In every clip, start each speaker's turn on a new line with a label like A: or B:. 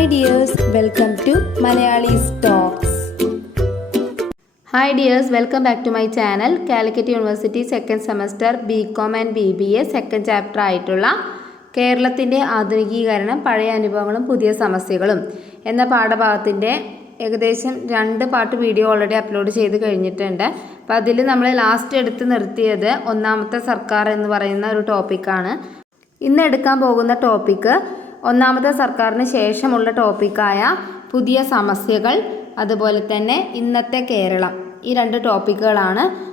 A: Hi dears welcome to Malayalis stocks hi dears welcome back to my channel Calicut university second semester B Com and B B A second chapter ആയിട്ടുള്ള കേരളത്തിന്റെ ആധുനികീകരണം പഴയ അനുഭവങ്ങളും പുതിയ സമസ്യകളും എന്ന പാഠഭാഗത്തിന്റെ ഏകദേശം രണ്ട് പാട്ട് വീഡിയോ ഓൾറെഡി അപ്ലോഡ് ചെയ്ത് കഴിഞ്ഞിട്ടുണ്ട്. അപ്പോൾ അതിൽ നമ്മൾ ലാസ്റ്റ് എടുത്ത് നിർത്തിയത് ഒന്നാമത്തെ സർക്കാർ എന്ന് പറയുന്ന ഒരു ടോപ്പിക്കാണ് ഇന്ന് എടുക്കാൻ പോകുന്ന ടോപ്പിക്ക് ഒന്നാമത്തെ സർക്കാരിന് ശേഷമുള്ള ടോപ്പിക്കായ പുതിയ സമസ്യകൾ അതുപോലെ തന്നെ ഇന്നത്തെ കേരളം. ഈ രണ്ട് ടോപ്പിക്കുകളാണ്.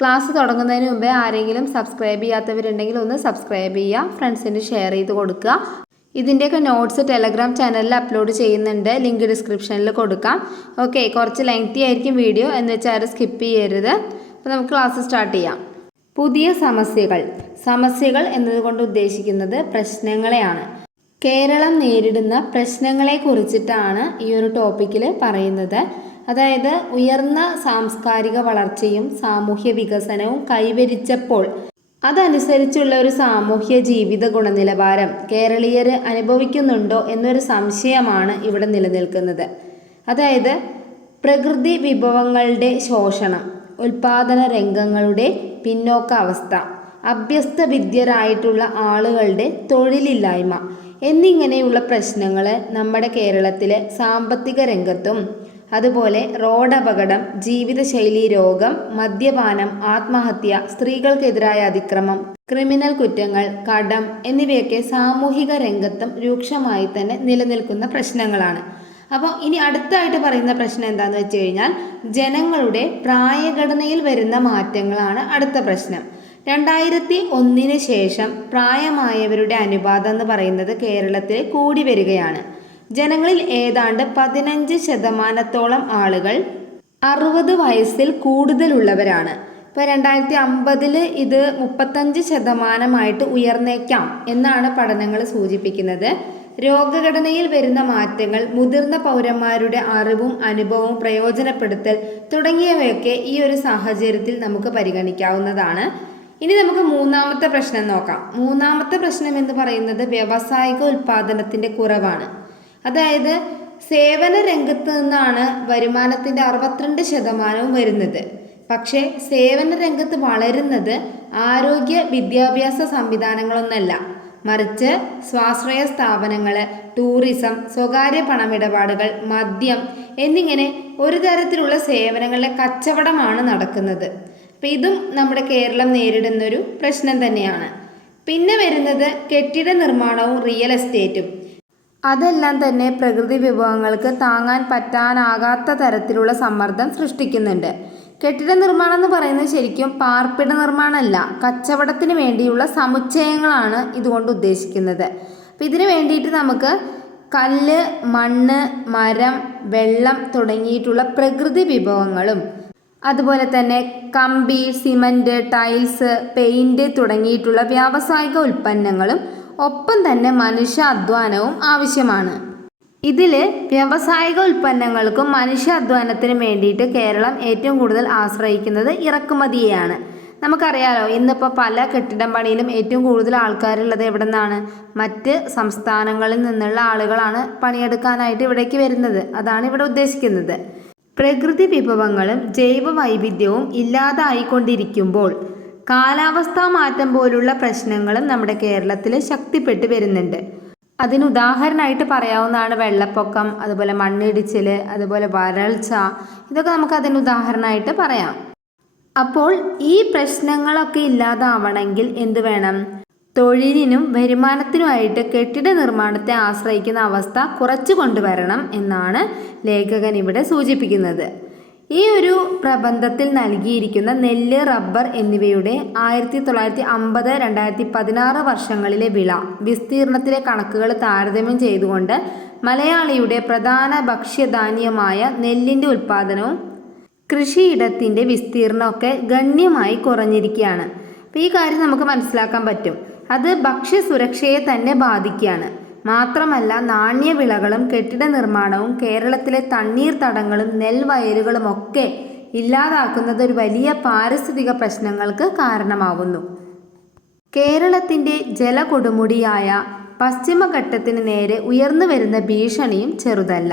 A: ക്ലാസ് തുടങ്ങുന്നതിന് മുമ്പേ ആരെങ്കിലും സബ്സ്ക്രൈബ് ചെയ്യാത്തവരുണ്ടെങ്കിൽ ഒന്ന് സബ്സ്ക്രൈബ് ചെയ്യുക ഫ്രണ്ട്സിന് ഷെയർ ചെയ്ത് കൊടുക്കുക. ഇതിന്റെയൊക്കെ നോട്ട്സ് ടെലഗ്രാം ചാനലിൽ അപ്ലോഡ് ചെയ്യുന്നുണ്ട്. ലിങ്ക് ഡിസ്ക്രിപ്ഷനിൽ കൊടുക്കാം. ഓക്കെ കുറച്ച് ലെങ്തി ആയിരിക്കും വീഡിയോ. എന്ന് വെച്ചാൽ ആരും സ്കിപ്പ് ചെയ്യരുത്. അപ്പോൾ നമുക്ക് ക്ലാസ് സ്റ്റാർട്ട് ചെയ്യാം. പുതിയ സമസ്യകൾ. സമസ്യകൾ എന്നതുകൊണ്ട് ഉദ്ദേശിക്കുന്നത് പ്രശ്നങ്ങളെയാണ്. കേരളം നേരിടുന്ന പ്രശ്നങ്ങളെ കുറിച്ചിട്ടാണ് ഈ ഒരു ടോപ്പിക്കിൽ പറയുന്നത്. അതായത് ഉയർന്ന സാംസ്കാരിക വളർച്ചയും സാമൂഹ്യ വികസനവും കൈവരിച്ചപ്പോൾ അതനുസരിച്ചുള്ള ഒരു സാമൂഹ്യ ജീവിത ഗുണനിലവാരം കേരളീയർ അനുഭവിക്കുന്നുണ്ടോ എന്നൊരു സംശയമാണ് ഇവിടെ നിലനിൽക്കുന്നത്. അതായത് പ്രകൃതി വിഭവങ്ങളുടെ ശോഷണം ഉൽപാദന രംഗങ്ങളുടെ പിന്നോക്കാവസ്ഥ അഭ്യസ്ത വിദ്യരായിട്ടുള്ള ആളുകളുടെ തൊഴിലില്ലായ്മ എന്നിങ്ങനെയുള്ള പ്രശ്നങ്ങൾ നമ്മുടെ കേരളത്തിലെ സാമ്പത്തിക രംഗത്തും അതുപോലെ റോഡപകടം ജീവിതശൈലി രോഗം മദ്യപാനം ആത്മഹത്യ സ്ത്രീകൾക്കെതിരായ അതിക്രമം ക്രിമിനൽ കുറ്റങ്ങൾ കടം എന്നിവയൊക്കെ സാമൂഹിക രംഗത്തും രൂക്ഷമായി തന്നെ നിലനിൽക്കുന്ന പ്രശ്നങ്ങളാണ്. അപ്പോൾ ഇനി അടുത്തായിട്ട് പറയുന്ന പ്രശ്നം എന്താണെന്ന് വെച്ച് കഴിഞ്ഞാൽ ജനങ്ങളുടെ പ്രായഘടനയിൽ വരുന്ന മാറ്റങ്ങളാണ് അടുത്ത പ്രശ്നം. രണ്ടായിരത്തി ഒന്നിന് ശേഷം പ്രായമായവരുടെ അനുപാതം എന്ന് പറയുന്നത് കേരളത്തിൽ കൂടി വരികയാണ്. ജനങ്ങളിൽ ഏതാണ്ട് പതിനഞ്ച് ശതമാനത്തോളം ആളുകൾ അറുപത് വയസ്സിൽ കൂടുതലുള്ളവരാണ്. ഇപ്പോൾ രണ്ടായിരത്തി അമ്പതിൽ ഇത് മുപ്പത്തഞ്ച് ശതമാനമായിട്ട് ഉയർന്നേക്കാം എന്നാണ് പഠനങ്ങൾ സൂചിപ്പിക്കുന്നത്. രോഗഘടനയിൽ വരുന്ന മാറ്റങ്ങൾ മുതിർന്ന പൗരന്മാരുടെ അറിവും അനുഭവവും പ്രയോജനപ്പെടുത്തൽ തുടങ്ങിയവയൊക്കെ ഈ ഒരു സാഹചര്യത്തിൽ നമുക്ക് പരിഗണിക്കാവുന്നതാണ്. ഇനി നമുക്ക് മൂന്നാമത്തെ പ്രശ്നം നോക്കാം. മൂന്നാമത്തെ പ്രശ്നം എന്ന് പറയുന്നത് വ്യാവസായിക ഉൽപാദനത്തിന്റെ കുറവാണ്. അതായത് സേവന രംഗത്ത് നിന്നാണ് വരുമാനത്തിന്റെ അറുപത്തിരണ്ട് ശതമാനവും വരുന്നത്. പക്ഷേ സേവന രംഗത്ത് വളരുന്നത് ആരോഗ്യ വിദ്യാഭ്യാസ സംവിധാനങ്ങളൊന്നല്ല. മറിച്ച് സ്വാശ്രയ സ്ഥാപനങ്ങൾ ടൂറിസം സ്വകാര്യ പണമിടപാടുകൾ മദ്യം എന്നിങ്ങനെ ഒരു തരത്തിലുള്ള സേവനങ്ങളുടെ കച്ചവടമാണ് നടക്കുന്നത്. അപ്പം ഇതും നമ്മുടെ കേരളം നേരിടുന്നൊരു പ്രശ്നം തന്നെയാണ്. പിന്നെ വരുന്നത് കെട്ടിട നിർമ്മാണവും റിയൽ എസ്റ്റേറ്റും അതെല്ലാം തന്നെ പ്രകൃതി വിഭവങ്ങൾക്ക് താങ്ങാൻ പറ്റാനാകാത്ത തരത്തിലുള്ള സമ്മർദ്ദം സൃഷ്ടിക്കുന്നുണ്ട്. കെട്ടിട നിർമ്മാണം എന്ന് പറയുന്നത് ശരിക്കും പാർപ്പിട നിർമ്മാണമല്ല കച്ചവടത്തിന് വേണ്ടിയുള്ള സമുച്ചയങ്ങളാണ് ഇതുകൊണ്ട് ഉദ്ദേശിക്കുന്നത്. അപ്പം ഇതിനു വേണ്ടിയിട്ട് നമുക്ക് കല്ല് മണ്ണ് മരം വെള്ളം തുടങ്ങിയിട്ടുള്ള പ്രകൃതി വിഭവങ്ങളും അതുപോലെ തന്നെ കമ്പി സിമന്റ് ടൈൽസ് പെയിന്റ് തുടങ്ങിയിട്ടുള്ള വ്യാവസായിക ഉൽപ്പന്നങ്ങളും ഒപ്പം തന്നെ മനുഷ്യ അധ്വാനവും ആവശ്യമാണ്. ഇതിൽ വ്യാവസായിക ഉൽപ്പന്നങ്ങൾക്കും മനുഷ്യ അധ്വാനത്തിനും വേണ്ടിയിട്ട് കേരളം ഏറ്റവും കൂടുതൽ ആശ്രയിക്കുന്നത് ഇറക്കുമതിയെയാണ്. നമുക്കറിയാലോ ഇന്നിപ്പോൾ പല കെട്ടിടം പണിയിലും ഏറ്റവും കൂടുതൽ ആൾക്കാരുള്ളത് എവിടെ നിന്നാണ് മറ്റ് സംസ്ഥാനങ്ങളിൽ നിന്നുള്ള ആളുകളാണ് പണിയെടുക്കാനായിട്ട് ഇവിടേക്ക് വരുന്നത്. അതാണ് ഇവിടെ ഉദ്ദേശിക്കുന്നത്. പ്രകൃതി വിഭവങ്ങളും ജൈവ വൈവിധ്യവും ഇല്ലാതായിക്കൊണ്ടിരിക്കുമ്പോൾ കാലാവസ്ഥാ മാറ്റം പോലുള്ള പ്രശ്നങ്ങളും നമ്മുടെ കേരളത്തിൽ ശക്തിപ്പെട്ടു വരുന്നുണ്ട്. അതിന് ഉദാഹരണമായിട്ട് പറയാവുന്നതാണ് വെള്ളപ്പൊക്കം അതുപോലെ മണ്ണിടിച്ചിൽ അതുപോലെ വരൾച്ച. ഇതൊക്കെ നമുക്ക് അതിന് ഉദാഹരണമായിട്ട് പറയാം. അപ്പോൾ ഈ പ്രശ്നങ്ങളൊക്കെ ഇല്ലാതാവണമെങ്കിൽ എന്ത് വേണം? തൊഴിലിനും വരുമാനത്തിനുമായിട്ട് കെട്ടിട നിർമ്മാണത്തെ ആശ്രയിക്കുന്ന അവസ്ഥ കുറച്ചു കൊണ്ടുവരണം എന്നാണ് ലേഖകൻ ഇവിടെ സൂചിപ്പിക്കുന്നത്. ഈ ഒരു പ്രബന്ധത്തിൽ നൽകിയിരിക്കുന്ന നെല്ല് റബ്ബർ എന്നിവയുടെ ആയിരത്തി തൊള്ളായിരത്തി അമ്പത് രണ്ടായിരത്തി പതിനാറ് വർഷങ്ങളിലെ വിള വിസ്തീർണത്തിലെ കണക്കുകൾ താരതമ്യം ചെയ്തുകൊണ്ട് മലയാളിയുടെ പ്രധാന ഭക്ഷ്യധാന്യമായ നെല്ലിന്റെ ഉൽപ്പാദനവും കൃഷിയിടത്തിന്റെ വിസ്തീർണമൊക്കെ ഗണ്യമായി കുറഞ്ഞിരിക്കുകയാണ്. അപ്പോൾ ഈ കാര്യം നമുക്ക് മനസ്സിലാക്കാൻ പറ്റും. അത് ഭക്ഷ്യസുരക്ഷയെ തന്നെ ബാധിക്കുകയാണ്. മാത്രമല്ല നാണ്യവിളകളും കെട്ടിട നിർമ്മാണവും കേരളത്തിലെ തണ്ണീർത്തടങ്ങളും നെൽവയലുകളും ഒക്കെ ഇല്ലാതാക്കുന്നത് ഒരു വലിയ പാരിസ്ഥിതിക പ്രശ്നങ്ങൾക്ക് കാരണമാവുന്നു. കേരളത്തിന്റെ ജലകൊടുമുടിയായ പശ്ചിമഘട്ടത്തിന് നേരെ ഉയർന്നു വരുന്ന ഭീഷണിയും ചെറുതല്ല.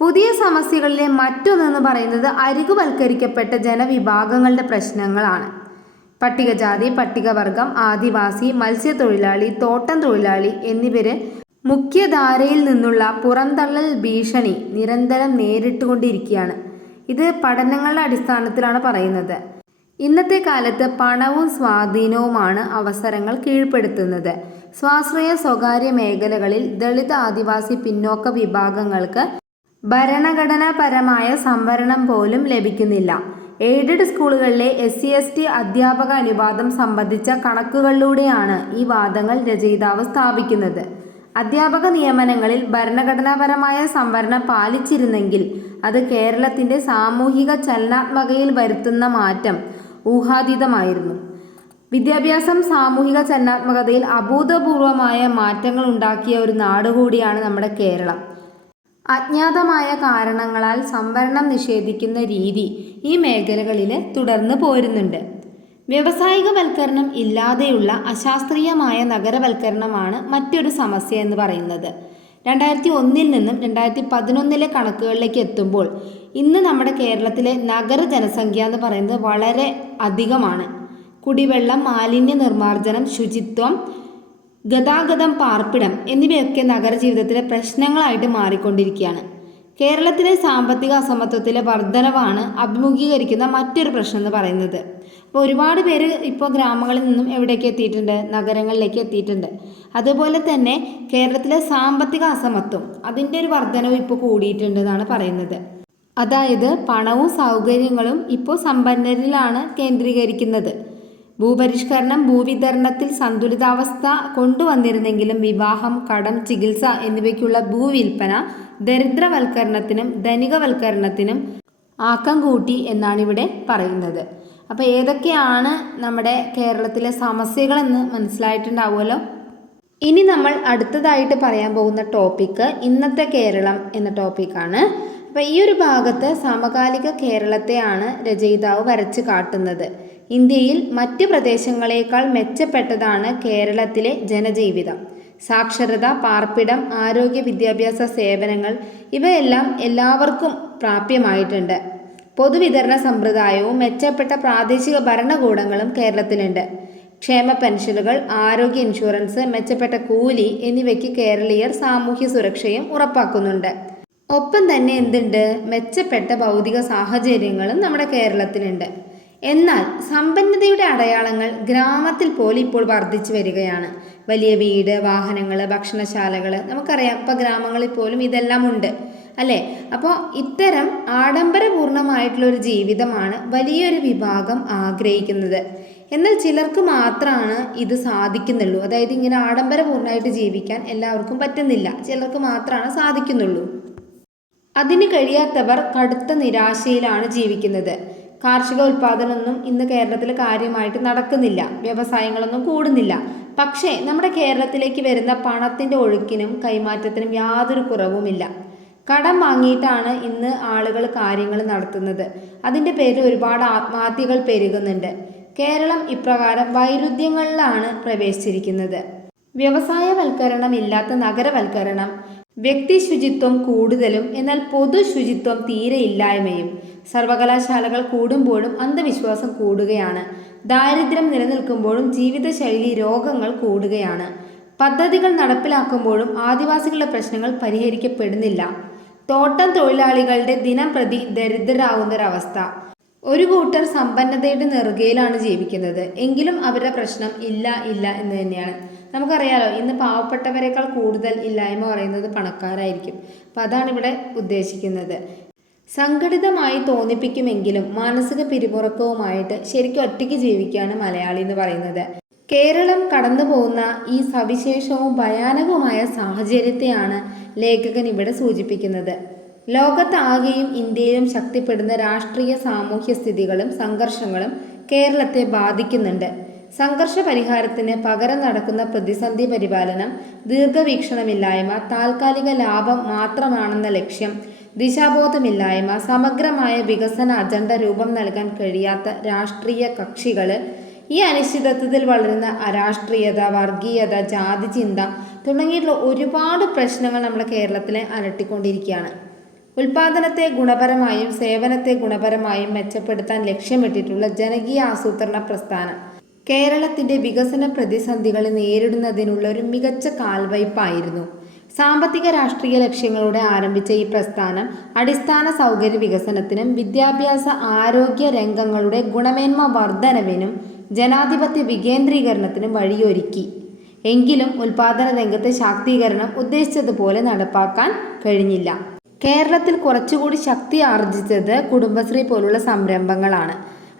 A: പുതിയ സമസ്യകളിലെ മറ്റൊന്നെന്ന് പറയുന്നത് അരികുവൽക്കരിക്കപ്പെട്ട ജനവിഭാഗങ്ങളുടെ പ്രശ്നങ്ങളാണ്. പട്ടികജാതി പട്ടികവർഗം ആദിവാസി മത്സ്യത്തൊഴിലാളി തോട്ടം തൊഴിലാളി എന്നിവര് മുഖ്യധാരയിൽ നിന്നുള്ള പുറന്തള്ളൽ ഭീഷണി നിരന്തരം നേരിട്ടുകൊണ്ടിരിക്കുകയാണ്. ഇത് പഠനങ്ങളുടെ അടിസ്ഥാനത്തിലാണ് പറയുന്നത്. ഇന്നത്തെ കാലത്ത് പണവും സ്വാധീനവുമാണ് അവസരങ്ങൾ കീഴ്പ്പെടുത്തുന്നത്. സ്വാശ്രയ സ്വകാര്യ മേഖലകളിൽ ദളിത് ആദിവാസി പിന്നോക്ക വിഭാഗങ്ങൾക്ക് ഭരണഘടനാപരമായ സംവരണം പോലും ലഭിക്കുന്നില്ല. എയ്ഡഡ് സ്കൂളുകളിലെ എസ് സി എസ് ടി അധ്യാപക അനുപാതം സംബന്ധിച്ച കണക്കുകളിലൂടെയാണ് ഈ വാദങ്ങൾ രചയിതാവ് സ്ഥാപിക്കുന്നത്. അധ്യാപക നിയമനങ്ങളിൽ ഭരണഘടനാപരമായ സംവരണം പാലിച്ചിരുന്നെങ്കിൽ അത് കേരളത്തിന്റെ സാമൂഹിക ചലനാത്മകയിൽ വരുത്തുന്ന മാറ്റം ഊഹാതീതമായിരുന്നു. വിദ്യാഭ്യാസം സാമൂഹിക ചലനാത്മകതയിൽ അഭൂതപൂർവമായ മാറ്റങ്ങൾ ഉണ്ടാക്കിയ ഒരു നാട് കൂടിയാണ് നമ്മുടെ കേരളം. അജ്ഞാതമായ കാരണങ്ങളാൽ സംവരണം നിഷേധിക്കുന്ന രീതി ഈ മേഖലകളിൽ തുടർന്ന് പോരുന്നുണ്ട്. വ്യവസായികവൽക്കരണം ഇല്ലാതെയുള്ള അശാസ്ത്രീയമായ നഗരവൽക്കരണമാണ് മറ്റൊരു സമസ്യ എന്ന് പറയുന്നത്. രണ്ടായിരത്തി ഒന്നിൽ നിന്നും രണ്ടായിരത്തി പതിനൊന്നിലെ കണക്കുകളിലേക്ക് എത്തുമ്പോൾ ഇന്ന് നമ്മുടെ കേരളത്തിലെ നഗര ജനസംഖ്യ എന്ന് പറയുന്നത് വളരെ അധികമാണ്. കുടിവെള്ളം മാലിന്യ നിർമ്മാർജനം ശുചിത്വം ഗതാഗതം പാർപ്പിടം എന്നിവയൊക്കെ നഗരജീവിതത്തിലെ പ്രശ്നങ്ങളായിട്ട് മാറിക്കൊണ്ടിരിക്കുകയാണ്. കേരളത്തിലെ സാമ്പത്തിക അസമത്വത്തിലെ വർധനവാണ് അഭിമുഖീകരിക്കുന്ന മറ്റൊരു പ്രശ്നം എന്ന് പറയുന്നത്. അപ്പോൾ ഒരുപാട് പേര് ഇപ്പോൾ ഗ്രാമങ്ങളിൽ നിന്നും എവിടേക്ക് എത്തിയിട്ടുണ്ട്? നഗരങ്ങളിലേക്ക് എത്തിയിട്ടുണ്ട്. അതുപോലെ തന്നെ കേരളത്തിലെ സാമ്പത്തിക അസമത്വം അതിന്റെ ഒരു വർധനവ് ഇപ്പോൾ കൂടിയിട്ടുണ്ട് എന്നാണ് പറയുന്നത്. അതായത് പണവും സൗകര്യങ്ങളും ഇപ്പോൾ സമ്പന്നരിലാണ് കേന്ദ്രീകരിക്കുന്നത്. ഭൂപരിഷ്കരണം ഭൂവിതരണത്തിൽ സന്തുലിതാവസ്ഥ കൊണ്ടുവന്നിരുന്നെങ്കിലും വിവാഹം കടം ചികിത്സ എന്നിവയ്ക്കുള്ള ഭൂവിൽപ്പന ദരിദ്രവൽക്കരണത്തിനും ധനികവൽക്കരണത്തിനും ആക്കം കൂട്ടി എന്നാണ് ഇവിടെ പറയുന്നത്. അപ്പോൾ ഏതൊക്കെയാണ് നമ്മുടെ കേരളത്തിലെ സമസ്യകളെന്ന് മനസ്സിലായിട്ടുണ്ടാവുമല്ലോ? ഇനി നമ്മൾ അടുത്തതായിട്ട് പറയാൻ പോകുന്ന ടോപ്പിക്ക് ഇന്നത്തെ കേരളം എന്ന ടോപ്പിക്കാണ് അപ്പോൾ ഈ ഒരു ഭാഗത്ത് സമകാലിക കേരളത്തെയാണ് രചയിതാവ് വരച്ച് കാട്ടുന്നത്. ഇന്ത്യയിൽ മറ്റ് പ്രദേശങ്ങളേക്കാൾ മെച്ചപ്പെട്ടതാണ് കേരളത്തിലെ ജനജീവിതം. സാക്ഷരത പാർപ്പിടം ആരോഗ്യ വിദ്യാഭ്യാസ സേവനങ്ങൾ ഇവയെല്ലാം എല്ലാവർക്കും പ്രാപ്യമായിട്ടുണ്ട്. പൊതുവിതരണ സമ്പ്രദായവും മെച്ചപ്പെട്ട പ്രാദേശിക ഭരണകൂടങ്ങളും കേരളത്തിലുണ്ട്. ക്ഷേമ പെൻഷനുകൾ ആരോഗ്യ ഇൻഷുറൻസ് മെച്ചപ്പെട്ട കൂലി എന്നിവയ്ക്ക് കേരളീയർ സാമൂഹ്യ സുരക്ഷയും ഉറപ്പാക്കുന്നുണ്ട്. ഒപ്പം തന്നെ എന്തുണ്ട്? മെച്ചപ്പെട്ട ഭൗതിക സാഹചര്യങ്ങളും നമ്മുടെ കേരളത്തിലുണ്ട്. എന്നാൽ സമ്പന്നതയുടെ അടയാളങ്ങൾ ഗ്രാമത്തിൽ പോലും ഇപ്പോൾ വർദ്ധിച്ചു വരികയാണ്. വലിയ വീട് വാഹനങ്ങൾ ഭക്ഷണശാലകൾ നമുക്കറിയാം ഇപ്പം ഗ്രാമങ്ങളിൽ പോലും ഇതെല്ലാം ഉണ്ട് അല്ലേ? അപ്പോൾ ഇത്തരം ആഡംബരപൂർണമായിട്ടുള്ള ഒരു ജീവിതമാണ് വലിയൊരു വിഭാഗം ആഗ്രഹിക്കുന്നത്. എന്നാൽ ചിലർക്ക് മാത്രമാണ് ഇത് സാധിക്കുന്നുള്ളൂ. അതായത് ഇങ്ങനെ ആഡംബരപൂർണമായിട്ട് ജീവിക്കാൻ എല്ലാവർക്കും പറ്റുന്നില്ല. ചിലർക്ക് മാത്രമാണ് സാധിക്കുന്നുള്ളൂ. അതിന് കഴിയാത്തവർ കടുത്ത നിരാശയിലാണ് ജീവിക്കുന്നത്. കാർഷിക ഉൽപ്പാദനമൊന്നും ഇന്ന് കേരളത്തിൽ കാര്യമായിട്ട് നടക്കുന്നില്ല. വ്യവസായങ്ങളൊന്നും കൂടുന്നില്ല. പക്ഷേ നമ്മുടെ കേരളത്തിലേക്ക് വരുന്ന പണത്തിന്റെ ഒഴുക്കിനും കൈമാറ്റത്തിനും യാതൊരു കുറവുമില്ല. കടം വാങ്ങിയിട്ടാണ് ഇന്ന് ആളുകൾ കാര്യങ്ങൾ നടത്തുന്നത്. അതിന്റെ പേരിൽ ഒരുപാട് ആത്മഹത്യകൾ പെരുകുന്നുണ്ട്. കേരളം ഇപ്രകാരം വൈരുദ്ധ്യങ്ങളിലാണ് പ്രവേശിച്ചിരിക്കുന്നത്. വ്യവസായവൽക്കരണം ഇല്ലാത്ത നഗരവൽക്കരണം വ്യക്തി ശുചിത്വം കൂടുതലും എന്നാൽ പൊതു ശുചിത്വം തീരെ ഇല്ലായ്മയും സർവകലാശാലകൾ കൂടുമ്പോഴും അന്ധവിശ്വാസം കൂടുകയാണ്. ദാരിദ്ര്യം നിലനിൽക്കുമ്പോഴും ജീവിതശൈലി രോഗങ്ങൾ കൂടുകയാണ്. പദ്ധതികൾ നടപ്പിലാക്കുമ്പോഴും ആദിവാസികളുടെ പ്രശ്നങ്ങൾ പരിഹരിക്കപ്പെടുന്നില്ല. തോട്ടം തൊഴിലാളികളുടെ ദിനം പ്രതി ദരിദ്രരാകുന്നൊരവസ്ഥ. ഒരു കൂട്ടർ സമ്പന്നതയുടെ നെറുകയിലാണ് ജീവിക്കുന്നത്. എങ്കിലും അവരുടെ പ്രശ്നം ഇല്ല ഇല്ല എന്ന് തന്നെയാണ്. നമുക്കറിയാലോ ഇന്ന് പാവപ്പെട്ടവരെക്കാൾ കൂടുതൽ ഇല്ലായ്മ പറയുന്നത് പണക്കാരായിരിക്കും. അപ്പം അതാണ് ഇവിടെ ഉദ്ദേശിക്കുന്നത്. സംഘടിതമായി തോന്നിപ്പിക്കുമെങ്കിലും മാനസിക പിരിമുറക്കവുമായിട്ട് ശരിക്കും ഒറ്റയ്ക്ക് ജീവിക്കുകയാണ് മലയാളി എന്ന് പറയുന്നത്. കേരളം കടന്നു പോകുന്ന ഈ സവിശേഷവും ഭയാനകവുമായ സാഹചര്യത്തെയാണ് ലേഖകൻ ഇവിടെ സൂചിപ്പിക്കുന്നത്. ലോകത്താകെയും ഇന്ത്യയിലും ശക്തിപ്പെടുന്ന രാഷ്ട്രീയ സാമൂഹ്യ സ്ഥിതികളും സംഘർഷങ്ങളും കേരളത്തെ ബാധിക്കുന്നുണ്ട്. സംഘർഷ പരിഹാരത്തിന് പകരം നടക്കുന്ന പ്രതിസന്ധി പരിപാലനം ദീർഘവീക്ഷണമില്ലായ്മ താൽക്കാലിക ലാഭം മാത്രമാണെന്ന ലക്ഷ്യം ദിശാബോധമില്ലായ്മ സമഗ്രമായ വികസന അജണ്ട രൂപം നൽകാൻ കഴിയാത്ത രാഷ്ട്രീയ കക്ഷികൾ ഈ അനിശ്ചിതത്വത്തിൽ വളരുന്ന അരാഷ്ട്രീയത വർഗീയത ജാതി ചിന്ത തുടങ്ങിയിട്ടുള്ള ഒരുപാട് പ്രശ്നങ്ങൾ നമ്മുടെ കേരളത്തിലെ അലട്ടിക്കൊണ്ടിരിക്കുകയാണ്. ഉൽപാദനത്തെ ഗുണപരമായും സേവനത്തെ ഗുണപരമായും മെച്ചപ്പെടുത്താൻ ലക്ഷ്യമിട്ടിട്ടുള്ള ജനകീയ ആസൂത്രണ പ്രസ്ഥാനം കേരളത്തിന്റെ വികസന പ്രതിസന്ധികളെ നേരിടുന്നതിനുള്ള ഒരു മികച്ച കാൽവയ്പായിരുന്നു. സാമ്പത്തിക രാഷ്ട്രീയ ലക്ഷ്യങ്ങളോടെ ആരംഭിച്ച ഈ പ്രസ്ഥാനം അടിസ്ഥാന സൗകര്യ വികസനത്തിനും വിദ്യാഭ്യാസ ആരോഗ്യ രംഗങ്ങളുടെ ഗുണമേന്മ വർധനവിനും ജനാധിപത്യ വികേന്ദ്രീകരണത്തിനും വഴിയൊരുക്കി. എങ്കിലും ഉൽപാദന രംഗത്തെ ശാക്തീകരണം ഉദ്ദേശിച്ചതുപോലെ നടപ്പാക്കാൻ കഴിഞ്ഞില്ല. കേരളത്തിൽ കുറച്ചുകൂടി ശക്തി ആർജിച്ചത് കുടുംബശ്രീ പോലുള്ള സംരംഭങ്ങളാണ്.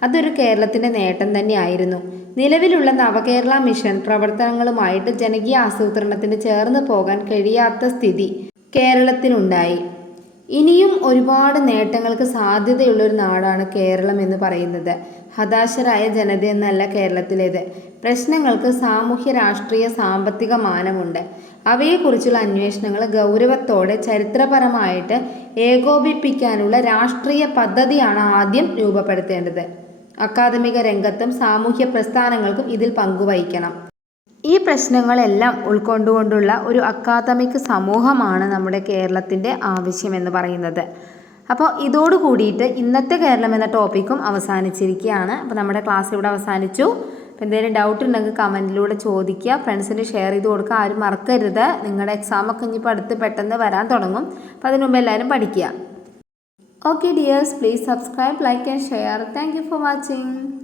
A: അതൊരു കേരളത്തിന്റെ നേട്ടം തന്നെയായിരുന്നു. നിലവിലുള്ള നവകേരള മിഷൻ പ്രവർത്തനങ്ങളുമായിട്ട് ജനകീയ ആസൂത്രണത്തിന് ചേർന്ന് പോകാൻ കഴിയാത്ത സ്ഥിതി കേരളത്തിനുണ്ടായി ഇനിയും ഒരുപാട് നേട്ടങ്ങൾക്ക് സാധ്യതയുള്ള ഒരു നാടാണ് കേരളം എന്ന് പറയുന്നത്. ഹതാശരായ ജനതയെന്നല്ല കേരളത്തിലേത്. പ്രശ്നങ്ങൾക്ക് സാമൂഹ്യ രാഷ്ട്രീയ സാമ്പത്തിക മാനമുണ്ട്. അവയെക്കുറിച്ചുള്ള അന്വേഷണങ്ങൾ ഗൗരവത്തോടെ ചരിത്രപരമായിട്ട് ഏകോപിപ്പിക്കാനുള്ള രാഷ്ട്രീയ പദ്ധതിയാണ് ആദ്യം രൂപപ്പെടുത്തേണ്ടത്. അക്കാദമിക രംഗത്തും സാമൂഹ്യ പ്രസ്ഥാനങ്ങൾക്കും ഇതിൽ പങ്കുവഹിക്കണം. ഈ പ്രശ്നങ്ങളെല്ലാം ഉൾക്കൊണ്ടുകൊണ്ടുള്ള ഒരു അക്കാദമിക് സമൂഹമാണ് നമ്മുടെ കേരളത്തിന്റെ ആവശ്യമെന്ന് പറയുന്നത്. അപ്പോൾ ഇതോട് കൂടിയിട്ട് ഇന്നത്തെ കേരളം എന്ന ടോപ്പിക്കും അവസാനിച്ചിരിക്കുകയാണ്. അപ്പോൾ നമ്മുടെ ക്ലാസ് ഇവിടെ അവസാനിച്ചു. അപ്പോൾ എന്തെങ്കിലും ഡൗട്ട് ഉണ്ടെങ്കിൽ കമന്റിലൂടെ ചോദിക്കുക. ഫ്രണ്ട്സിന് ഷെയർ ചെയ്ത് കൊടുക്കുക. ആരും മറക്കരുത്. നിങ്ങളുടെ എക്സാമൊക്കെ ഇനിയിപ്പോൾ അടുത്ത് പെട്ടെന്ന് വരാൻ തുടങ്ങും. അപ്പോൾ അതിനുമുമ്പ് എല്ലാവരും പഠിക്കുക. Okay dears, please subscribe, like and share. Thank you for watching.